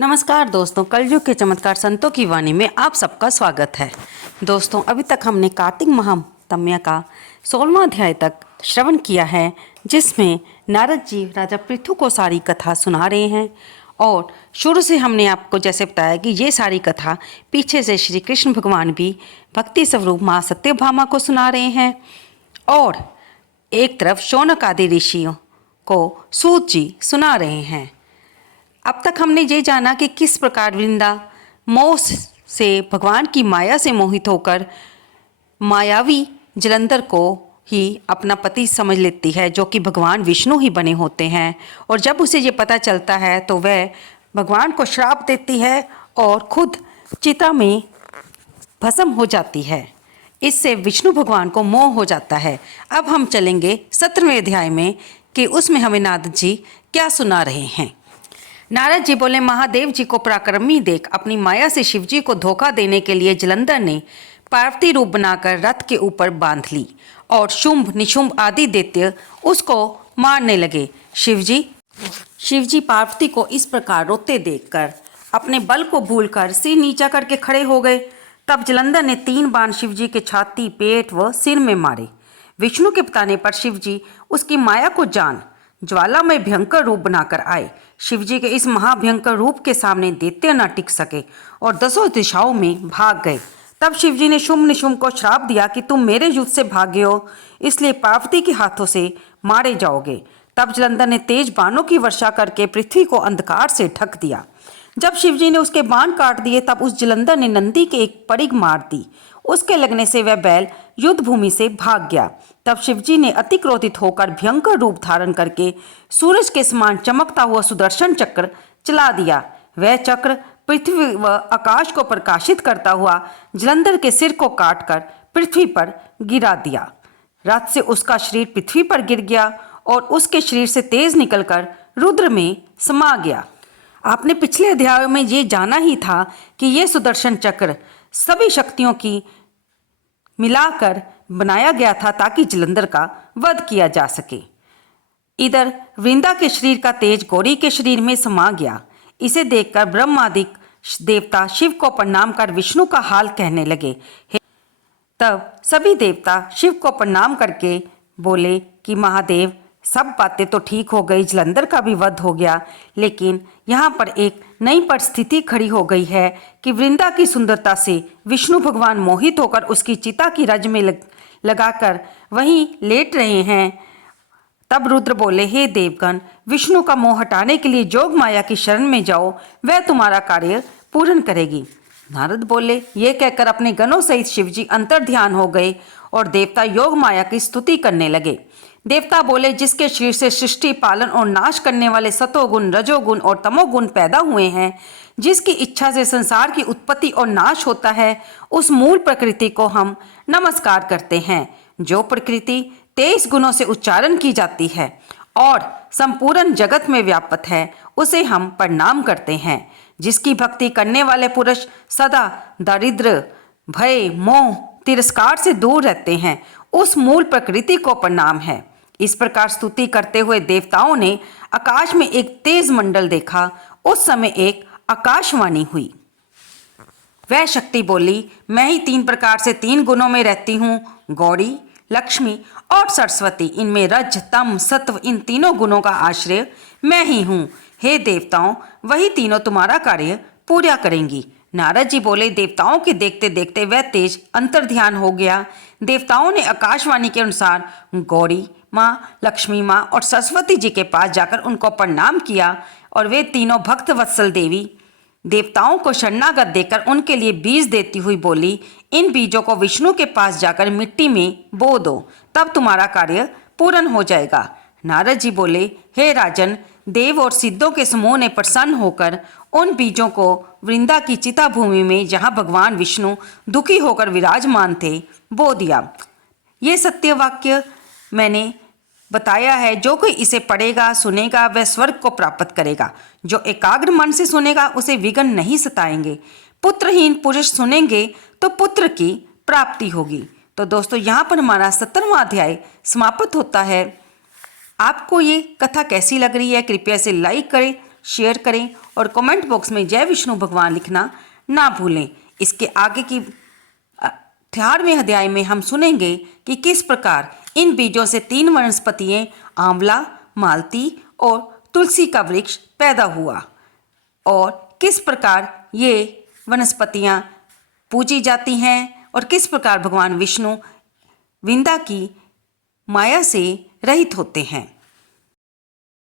नमस्कार दोस्तों, कलयुग के चमत्कार संतों की वाणी में आप सबका स्वागत है। दोस्तों, अभी तक हमने कार्तिक महात्म्य का 16वां अध्याय तक श्रवण किया है, जिसमें नारद जी राजा पृथु को सारी कथा सुना रहे हैं। और शुरू से हमने आपको जैसे बताया कि ये सारी कथा पीछे से श्री कृष्ण भगवान भी भक्ति स्वरूप माँ सत्यभामा को सुना रहे हैं, और एक तरफ शौनक आदि ऋषियों को सूत जी सुना रहे हैं। अब तक हमने ये जाना कि किस प्रकार वृंदा मोह से, भगवान की माया से मोहित होकर मायावी जलंधर को ही अपना पति समझ लेती है, जो कि भगवान विष्णु ही बने होते हैं। और जब उसे ये पता चलता है तो वह भगवान को श्राप देती है और खुद चिता में भस्म हो जाती है। इससे विष्णु भगवान को मोह हो जाता है। अब हम चलेंगे 17वें अध्याय में कि उसमें हमें नारद जी क्या सुना रहे हैं। नारद जी बोले, महादेव जी को पराक्रमी देख अपनी माया से शिव जी को धोखा देने के लिए जलंधर ने पार्वती रूप बनाकर रथ के ऊपर बांध ली और शुंभ निशुंभ आदि दैत्य उसको मारने लगे। शिवजी पार्वती को इस प्रकार रोते देखकर अपने बल को भूलकर सिर नीचा करके खड़े हो गए। तब जलंधर ने 3 बाण शिवजी के छाती, पेट व सिर में मारे। विष्णु के बताने पर शिवजी उसकी माया को जान ज्वाला में भयंकर रूप बनाकर आए। शिवजी के इस महाभयंकर रूप के सामने दैत्य न टिक सके और 10 दिशाओं में भाग गए। तब शिवजी ने शुंभ निशुंभ को श्राप दिया कि तुम मेरे युद्ध से भागे हो, इसलिए पार्वती के हाथों से मारे जाओगे। तब जलंधर ने तेज बाणों की वर्षा करके पृथ्वी को अंधकार से ढक दिया। जब शिवजी ने उसके बाण काट दिए, तब उस जलंधर ने नंदी के एक परिग मार दी। उसके लगने से वह बैल युद्ध भूमि से भाग गया। तब शिवजी ने अति क्रोधित होकर भयंकर रूप धारण करके सूरज के समान चमकता हुआ सुदर्शन चक्र चला दिया। वह चक्र पृथ्वी व आकाश को प्रकाशित करता हुआ जलंधर के सिर को काटकर पृथ्वी पर गिरा दिया। रथ से उसका शरीर पृथ्वी पर गिर गया और उसके शरीर से तेज निकलकर रुद्र में समा गया। आपने पिछले अध्याय में ये जाना ही था कि यह सुदर्शन चक्र सभी शक्तियों की मिलाकर बनाया गया था ताकि जलंधर का वध किया जा सके। इधर वृंदा के शरीर का तेज गौरी के शरीर में समा गया। इसे देखकर ब्रह्मादिक देवता शिव को प्रणाम कर विष्णु का हाल कहने लगे। तब सभी देवता शिव को प्रणाम करके बोले कि महादेव, सब बातें तो ठीक हो गई, जलंधर का भी वध हो गया, लेकिन यहाँ पर एक नई परिस्थिति खड़ी हो गई है कि वृंदा की सुंदरता से विष्णु भगवान मोहित होकर उसकी चिता की रज में लगाकर वहीं लेट रहे हैं। तब रुद्र बोले, हे देवगण, विष्णु का मोह हटाने के लिए जोग माया की शरण में जाओ, वह तुम्हारा कार्य पूर्ण करेगी। नारद बोले, ये कहकर अपने गणों सहित शिवजी अंतर ध्यान हो गए और देवता योग माया की स्तुति करने लगे। देवता बोले, जिसके शरीर से सृष्टि, पालन और नाश करने वाले सतोगुण, रजोगुण और तमोगुण पैदा हुए हैं, जिसकी इच्छा से संसार की उत्पत्ति और नाश होता है, उस मूल प्रकृति को हम नमस्कार करते हैं। जो प्रकृति 23 गुणों से उच्चारण की जाती है और संपूर्ण जगत में व्याप्त है, उसे हम प्रणाम करते हैं। जिसकी भक्ति करने वाले पुरुष सदा दारिद्र्य, भय, मोह, तिरस्कार से दूर रहते हैं, उस मूल प्रकृति को प्रणाम है। इस प्रकार स्तुति करते हुए देवताओं ने आकाश में एक तेज मंडल देखा। उस समय एक आकाशवाणी हुई। वह शक्ति बोली, मैं ही 3 प्रकार से 3 गुणों में रहती हूँ, गौरी, लक्ष्मी और सरस्वती। इनमें रज, तम, सत्व, इन तीनों गुणों का आश्रय मैं ही हूँ। हे देवताओं, वही तीनों तुम्हारा कार्य पूरा करेंगी। नारद जी बोले, देवताओं के देखते देखते वह तेज अंतर ध्यान हो गया। देवताओं ने आकाशवाणी के अनुसार गौरी माँ, लक्ष्मी माँ और सरस्वती जी के पास जाकर उनको प्रणाम किया और वे तीनों भक्त वत्सल देवी देवताओं को शरणागत देकर उनके लिए बीज देती हुई बोली, इन बीजों को विष्णु के पास जाकर मिट्टी में बो दो, तब तुम्हारा कार्य पूर्ण हो जाएगा। नारद जी बोले, हे राजन, देव और सिद्धों के समूह ने प्रसन्न होकर उन बीजों को वृंदा की चिता भूमि में, जहाँ भगवान विष्णु दुखी होकर विराजमान थे, बो दिया। ये सत्य वाक्य मैंने बताया है। जो कोई इसे पढ़ेगा, सुनेगा, वह स्वर्ग को प्राप्त करेगा। जो एकाग्र मन से सुनेगा, उसे विघ्न नहीं सताएंगे। पुत्रहीन पुरुष सुनेंगे तो पुत्र की प्राप्ति होगी। तो दोस्तों, यहाँ पर हमारा 17वां अध्याय समाप्त होता है। आपको ये कथा कैसी लग रही है, कृपया इसे लाइक करें, शेयर करें और कमेंट बॉक्स में जय विष्णु भगवान लिखना ना भूलें। इसके आगे की 18वें अध्याय में हम सुनेंगे कि किस प्रकार इन बीजों से 3 वनस्पतियाँ आंवला, मालती और तुलसी का वृक्ष पैदा हुआ और किस प्रकार ये वनस्पतियाँ पूजी जाती हैं और किस प्रकार भगवान विष्णु विंदा की माया से रहित होते हैं।